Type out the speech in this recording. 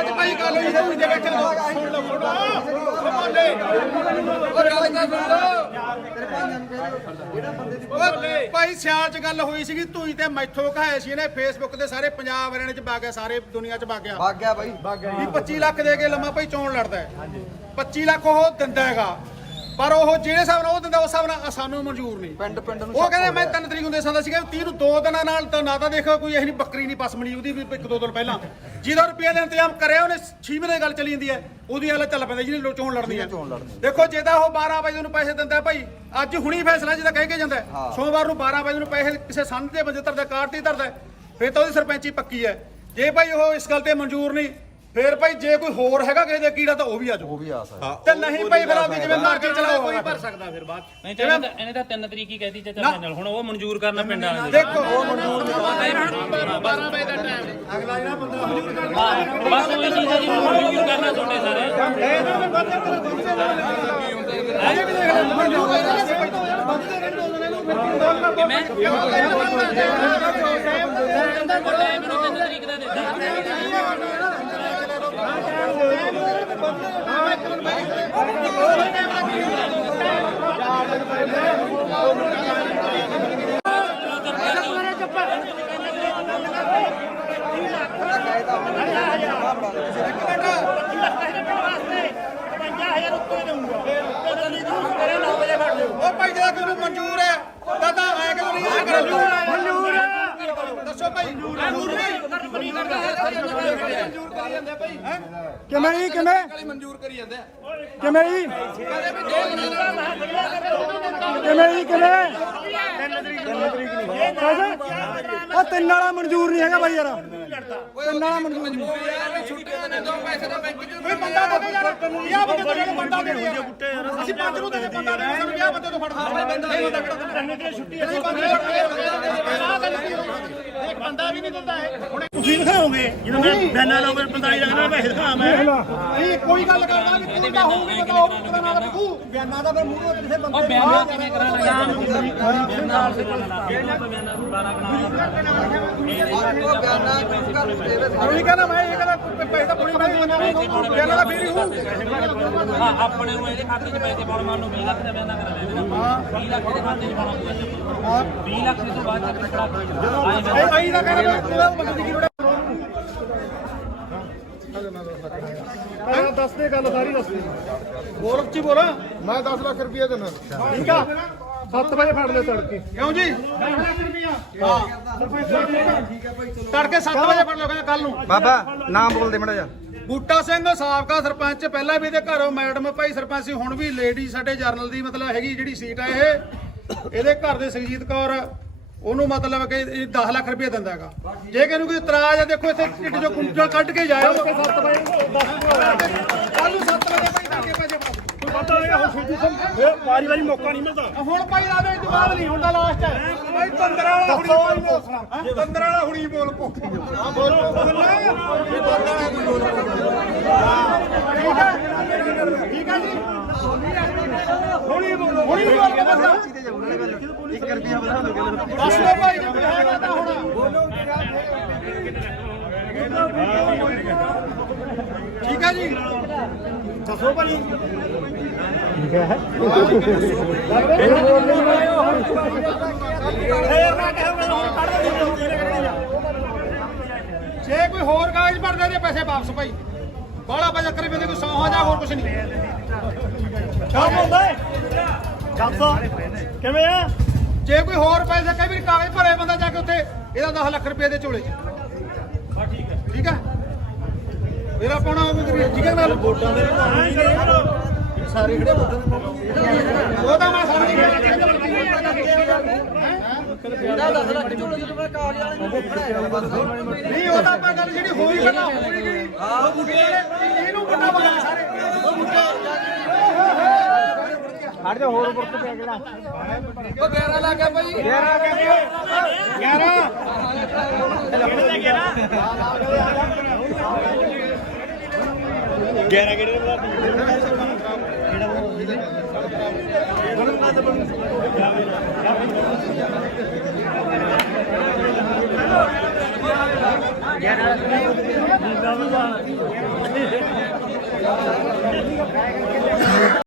ਉਹ ਭਾਈ ਗੱਲ ਹੋਈ ਸੀ ਜੇ ਬੈਠੇ ਲੋ ਸੁਣ ਲਓ ਫੋਟੋ ਬੋਲੇ ਉਹ ਗੱਲ ਤਾਂ ਸੁਣ ਲਓ ਉਹ ਭਾਈ ਸਿਆਲ ਚ ਗੱਲ ਹੋਈ ਸੀਗੀ ਤੂੰ ਤੇ ਮੈਥੋਂ ਕਹਾਇਆ ਸੀ ਇਹਨੇ ਫੇਸਬੁੱਕ ਤੇ ਸਾਰੇ ਪੰਜਾਬ ਹਰਿਆਣੇ ਚ ਵਗ ਗਿਆ ਸਾਰੇ ਦੁਨੀਆ ਚ ਵਗ ਗਿਆ ਭਾਗ ਗਿਆ ਬਾਈ। ਵੀ 25 ਲੱਖ ਦੇ ਕੇ ਲੰਮਾ ਭਾਈ ਚੋਣ ਲੜਦਾ ਹੈ। 25 ਲੱਖ ਉਹ ਦਿੰਦਾ ਹੈਗਾ। ਪਰ ਉਹ ਜਿਹੜੇ ਹਿਸਾਬ ਨਾਲ ਉਹ ਦਿੰਦਾ ਉਸ ਹਿਸਾਬ ਨਾਲ ਸਾਨੂੰ ਮਨਜ਼ੂਰ ਨਹੀਂ। ਪਿੰਡ ਪਿੰਡ ਨੂੰ ਉਹ ਕਹਿੰਦੇ ਮੈਂ ਤਿੰਨ ਤਰੀਕ ਨੂੰ ਦੇ ਸਕਦਾ ਸੀਗਾ 30 ਨੂੰ ਦੋ ਦਿਨਾਂ ਨਾਲ ਤਾਂ ਨਾ ਤਾਂ ਦੇਖੋ ਕੋਈ ਇਹ ਨਹੀਂ ਬੱਕਰੀ ਨਹੀਂ ਪਸਮਣੀ ਉਹਦੀ ਵੀ ਇੱਕ ਦੋ ਦਿਨ ਪਹਿਲਾਂ। ਜਿਹਦਾ ਰੁਪਏ ਦਾ ਇੰਤਜ਼ਾਮ ਕਰਿਆ ਉਹਨੇ 6 ਮਹੀਨੇ ਦੀ ਗੱਲ ਚੱਲੀ ਜਾਂਦੀ ਹੈ। ਉਹਦੀ ਗੱਲ ਚੱਲ ਪੈਂਦਾ ਜਿਹਨੇ ਚੋਣ ਲੜਨੀ ਹੈ। ਦੇਖੋ ਜੇ ਤਾਂ ਉਹ 12 ਵਜੇ ਨੂੰ ਪੈਸੇ ਦਿੰਦਾ ਭਾਈ ਅੱਜ ਹੁਣੀ ਫੈਸਲਾ ਜਿਹਦਾ ਕਹਿ ਕੇ ਜਾਂਦਾ। ਸੋਮਵਾਰ ਨੂੰ 12 ਵਜੇ ਨੂੰ ਪੈਸੇ ਕਿਸੇ ਸੰਦ ਦੇ ਬੰਦੇ ਤਰਦਾ ਕਾਰਡ ਤੇ ਧਰਦਾ ਫਿਰ ਤਾਂ ਉਹਦੀ ਸਰਪੰਚੀ ਪੱਕੀ ਹੈ। ਜੇ ਭਾਈ ਉਹ ਇਸ ਗੱਲ ਤੇ ਮਨਜ਼ੂਰ ਨਹੀਂ ਫਿਰ ਭਾਈ ਜੇ ਕੋਈ ਹੋਰ ਹੈਗਾ ਕਿਸੇ ਦੇ ਕੀੜਾ ਤਾਂ ਉਹ ਵੀ ਆ ਜਾਓ ਉਹ ਵੀ ਆ ਸਕਦਾ। ਤੇ ਨਹੀਂ ਭਾਈ ਫਿਰ ਆਪਦੀ ਜਿਵੇਂ ਮਰਜ਼ੀ ਚਲਾਓ। ਕੋਈ ਭਰ ਸਕਦਾ ਫਿਰ ਬਾਅਦ ਨਹੀਂ ਤਾਂ ਇਹਨੇ ਤਾਂ- ਇਹਨੇ ਤਾਂ ਤਿੰਨ ਤਰੀਕ ਹੀ ਕਹਿਤੀ ਚਾਚਾ ਫਾਈਨਲ ਹੁਣ ਉਹ ਮਨਜ਼ੂਰ ਕਰਨਾ ਪਿੰਡ ਵਾਲਿਆਂ ਦੇ। ਦੇਖੋ ਉਹ ਮਨਜ਼ੂਰ ਬਸ ਉਹੀ ਚੀਜ਼ ਹੈ ਜੀ ਮਨਜ਼ੂਰ ਕਰਨਾ ਤੁਹਾਡੇ ਸਾਰੇ। ਕਿਵੇਂ ਟਾਈਮ ਨੂੰ ਤਿੰਨ ਤਰੀਕ ਦਾ ਦਿੱਤਾ ਉਹ ਭਾਈ ਜਿਹੜਾ ਤੁਹਾਨੂੰ ਮਨਜ਼ੂਰ ਹੈ ਤਾਂ ਤਾਂ ਐ ਕਿਉਂ ਨਹੀਂ ਐ ਕਰੋ ਮਨਜ਼ੂਰ ਦੱਸੋ ਭਾਈ ਮਨਜ਼ੂਰ ਨਹੀਂ ਕਿਵੇਂ ਜੀ ਕਿਵੇਂ? ਮਨਜ਼ੂਰ ਕਰੀ ਜਾਂਦੇ ਕਿਵੇਂ ਜੀ? ਕਿਵੇਂ ਜੀ ਕਿਵੇਂ? ਉਹ ਤਿੰਨ ਵਾਲਾ ਮਨਜ਼ੂਰ ਨਹੀਂ ਹੈਗਾ ਬਾਈ ਯਾਰ। ਤਿੰਨ ਵਾਲਾ ਮਨਜ਼ੂਰ ਨਹੀਂ। ਕੋਈ ਬੰਦਾ ਦੇ ਦੇ ਯਾਰ। ਇਹ ਬੰਦੇ ਤੋਂ ਬੰਦਾ ਦੇ ਦੇ ਅਸੀਂ ਪੰਜ ਨੂੰ ਦੇ ਦੇ ਬੰਦਾ ਦੇ ਦੇ ਸਾਨੂੰ ਇਹ ਬੰਦੇ ਤੋਂ ਫੜ ਦੋ। ਬੰਦਾ ਇਹ ਬੰਦਾ ਕਿਹੜਾ ਦਿੰਦਾ ਤੇ ਛੁੱਟੀ ਅਸੀਂ ਪੰਜ ਨੂੰ ਫੜ ਕੇ ਬੰਦਾ ਵੀ ਨਹੀਂ ਦਿੰਦਾ ਇਹ। ਹੁਣ ਤੁਸੀਂ ਦਿਖਾਓਗੇ ਜਦੋਂ ਮੈਂ ਬੈਨਾਂ ਲਾਉਂਗਾ ਬੰਦਾ ਹੀ ਲੱਗਣਾ ਪੈਸੇ ਦਿਖਾ ਮੈਂ ਇਹ ਕੋਈ ਗੱਲ ਕਰਦਾ ਵੀ ਤੂੰ ਤਾਂ ਹੋਊਗੀ ਪਤਾ ਉਹ ਪਤਾ ਨਾ ਲੱਗੂ ਬਿਆਨਾਂ ਦਾ ਫਿਰ ਮੂਹਰੋਂ ਕਿਸੇ ਬੰਦੇ ਉਹ ਬਿਆਨ ਕਿਵੇਂ ਕਰਾਂਗੇ ਕੋਈ ਕਹਿੰਦਾ ਮੈਂ ਇਹ ਕਹਿੰਦਾ ਪੈਸੇ ਤਾਂ ਪੁਣੀ ਮੈਂ ਬਿਆਨਾਂ ਦਾ ਫੇਰ ਹੀ ਹੋਊ ਹਾਂ ਆਪਣੇ ਨੂੰ ਇਹਦੇ ਖਾਤੇ 'ਚ ਪੈਸੇ ਪਾਉਣ ਮਾਰ ਨੂੰ 20 ਲੱਖ ਦਾ ਬਿਆਨਾ ਕਰਾ ਲੈਣਾ ਹਾਂ 20 ਲੱਖ ਦੇ ਖਾਤੇ 'ਚ ਪਾਉਣਾ ਹਾਂ 20 ਲੱਖ ਦੇ ਤੋਂ ਬਾਅਦ ਕਰਾ ਇਹ ਭਾਈ ਦਾ ਕਹਿੰਦਾ ਮੈਂ ਤੇਰਾ ਬੰਦੇ ਦੀ ਕੀ ਲੋੜ ਪਹਿਲਾਂ ਦੱਸ ਦੇ ਗੱਲ ਸਾਰੀ ਦੱਸ ਦੇ ਬੋਲ ਉੱਚੀ ਬੋਲ। ਮੈਂ 10 ਲੱਖ ਰੁਪਏ ਦੇਣਾ ਠੀਕ ਆ? 7 ਵਜੇ ਫੜ ਲਿਓ ਤੜਕੇ। ਕਿਉਂ ਜੀ? ਹਾਂ। ਤੜਕੇ 7 ਵਜੇ ਫੜ ਲਓ ਕਹਿੰਦਾ ਕੱਲ ਨੂੰ। ਬਾਬਾ ਨਾਮ ਬੋਲ ਦੇ ਮੜਾ ਜਾ ਬੂਟਾ ਸਿੰਘ ਸਾਬਕਾ ਸਰਪੰਚ ਪਹਿਲਾਂ ਵੀ ਇਹਦੇ ਘਰੋਂ ਮੈਡਮ ਭਾਈ ਸਰਪੰਚ ਸੀ ਹੁਣ ਵੀ ਲੇਡੀ ਸਾਡੇ ਜਰਨਲ ਦੀ ਮਤਲਬ ਹੈਗੀ ਜਿਹੜੀ ਸੀਟ ਹੈ ਇਹ। ਇਹਦੇ ਘਰ ਦੇ ਸੁਖਜੀਤ ਕੌਰ ਉਹਨੂੰ ਮਤਲਬ ਕਿ ਇਹ 10 ਲੱਖ ਰੁਪਏ ਦਿੰਦਾ ਹੈਗਾ। ਜੇ ਕਿਸੇ ਨੂੰ ਕੋਈ ਇਤਰਾਜ਼ ਹੈ ਦੇਖੋ ਇੱਥੇ ਢਿੱਡ ਚੋਂ ਕੁੰਜਲ ਕੱਢ ਕੇ ਜਾਇਓ। 7 ਵਜੇ ਕੱਲ ਨੂੰ 7 ਵਜੇ ਭਾਈ ਪੈਸੇ ਪਾ। ਕੋਈ ਪਤਾ ਨਹੀਂ ਹੁਣ ਸਿੱਧੂ ਸਿੰਘ ਫੇਰ ਵਾਰੀ ਵਾਰੀ ਮੌਕਾ ਨਹੀਂ ਮਿਲਦਾ। ਹੁਣ ਭਾਈ ਆਵੇ ਇਸ ਤੋਂ ਬਾਅਦ ਨਹੀਂ ਹੁੰਦਾ ਲਾਸਟ ਹੈ। ਭਾਈ 15 ਵਾਲਾ ਹੁਣੀ ਬੋਲ ਪੋਖਣਾ 15 ਵਾਲਾ ਹੁਣੀ ਬੋਲ ਪੋਖੀ ਹਾਂ। ਬੋਲ ਠੀਕ ਹੈ। ਜੀ। ਹੁਣੀ ਬੋਲੋ। ਹੁਣੀ ਬੋਲ ਕੇ ਦੱਸੋ। 1 ਰੁਪਿਆ ਵਧਾ ਦੋ ਦੱਸ ਦਿਓ ਭਾਈ ਜੇ ਕੋਈ ਹੈਗਾ ਤਾਂ ਹੁਣ ਬੋਲੋ ਠੀਕ ਹੈ ਜੀ। ਦੱਸੋ ਭਾਈ ਫੇਰ ਨਾ ਕਹੋ ਹੁਣ ਕੱਢ ਦੇ ਜੇ ਕੋਈ ਹੋਰ ਕਾਗਜ਼ ਭਰਦੇ ਤੇ ਪੈਸੇ ਵਾਪਸ ਭਾਈ। ਬਾਲਾ ਬਜਾ ਕਰੀ ਬੰਦੇ ਕੋਈ ਸੌਹਾ ਜਾਂ ਹੋਰ ਕੁਝ ਨਹੀਂ। ਕੰਮ ਹੁੰਦਾ ਹੈ ਕਿਵੇਂ ਆ? ਜੇ ਕੋਈ ਹੋਰ ਪੈਸੇ ਕਈ ਵਾਰੀ ਕਾਗਜ਼ ਭਰੇ ਬੰਦਾ ਜਾ ਕੇ ਉੱਥੇ, ਇਹਦਾ 10 ਲੱਖ ਰੁਪਏ ਦੇ ਝੋਲੇ 'ਚ। ਠੀਕ ਹੈ ਠੀਕ ਹੈ ਮੇਰਾ ਪਾਉਣਾ ਠੀਕ ਹੈ ਨਾਲ ਵੋਟਾਂ ਦੇ ਸਾਰੇ ਖੜੇ ਵੋਟਾਂ ਦੇ ਉਹ ਤਾਂ ਮੈਂ ਸਮਝ ਇਹਦਾ 10 ਲੱਖ ਝੋਲੇ ਜਦੋਂ ਮੈਂ ਕਾਗਜ਼ ਵਾਲੇ ਨੂੰ ਨਹੀਂ, ਉਹ ਤਾਂ ਆਪਾਂ ਗੱਲ ਜਿਹੜੀ ਹੋਈ ਪਹਿਲਾਂ ਹੋਈ ਗਈ ਇਹਨੂੰ ਵੱਡਾ ਬਣਾ ਸਾਰੇ ਉਹ ਬੁੱਢੇ ਹਟ ਜਾ ਹੋਰ ਬੁਰਕ ਪਿਆ ਕਿਹੜਾ ਉਹ 11 ਲੱਗ ਗਿਆ ਭਾਈ 11 11 ਕਿਹੜੇ ਬੁਲਾਤੀ ਉਹ 11 ਵਾਲਾ